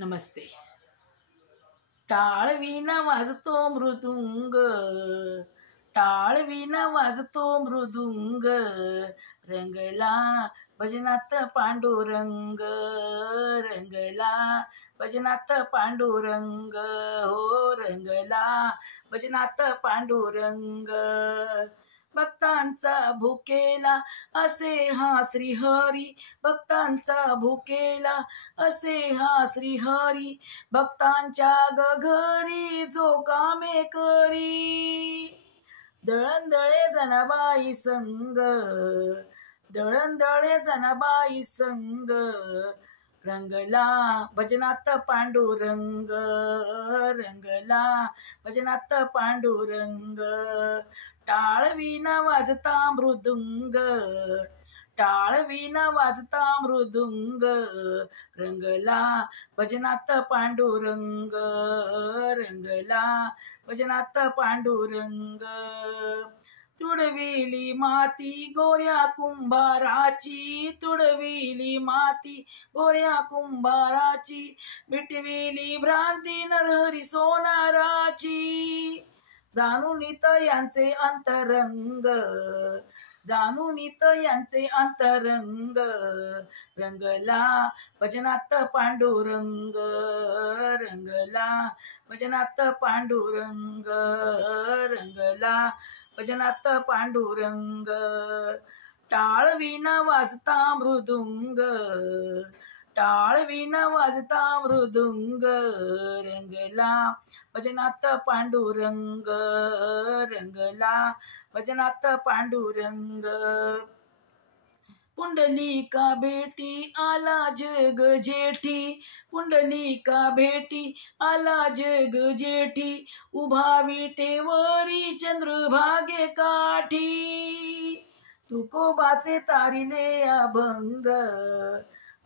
नमस्ते. टाळ विना वाजतो मृदुंग, टाळ विना वाजतो मृदुंग, रंगला भजनात पांडुरंग, रंगला भजनात पांडुरंग, हो रंगला भजनात पांडुरंग. भक्तांचा भुकेला असे हा श्रीहरी, भक्तांचा भुकेला असे हा श्रीहरी, भक्तांच्या घरी जो कामे करी. दळंदळे जनाबाई संग, दळंदळे जनाबाई संग, रंगला भजनात पांडुरंग, रंगला भजनात पांडुरंग. टाळ विना वाजता मृदुंग, टाळ विना वाजता मृदुंग, रंगला भजनात पांडुरंग, रंगला भजनात पांडुरंग. तुडविली माती गोऱ्या कुंभाराची, तुडविली माती गोऱ्या कुंभाराची, मिटविली भ्रांती नरहरी सोनाराची. जाणून यांचे अंतरंग, जाणून यांचे अंतरंग, रंगला भजनात पांडुरंग, रंगला भजनात पांडुरंग, रंगला भजनात पांडुरंग. टाळ विना वाजता मृदुंग, टाळ विना वाजता मृदुंग, रंगला भजनात पांडुरंग, रंगला भजनात पांडुरंग. पुंडलिका भेटी आला जग जेठी, पुंडलिका भेटी आला जग जेठी, उभा विटेवरी चंद्रभागे काठी. तुकोबाचे तारिले अभंग,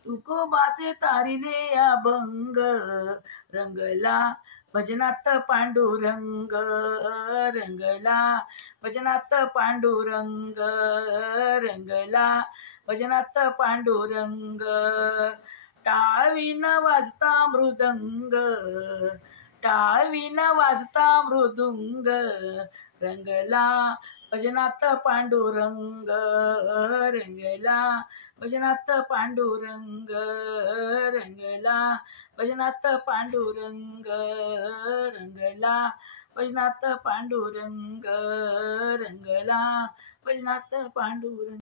तुकोबाचे तारिले अभंग, रंगला भजनात पांडुरंग, रंगला भजनात पांडुरंग, रंगला भजनात पांडुरंग. टाळ विना वाजता मृदंग, टाळ विना वाजता मृदुंग, रंगला भजनात पांडुरंग, रंगला भजनात पांडुरंग, रंगला भजनात पांडुरंग, रंगला भजनात पांडुरंग, रंगला भजनात पांडुरंग.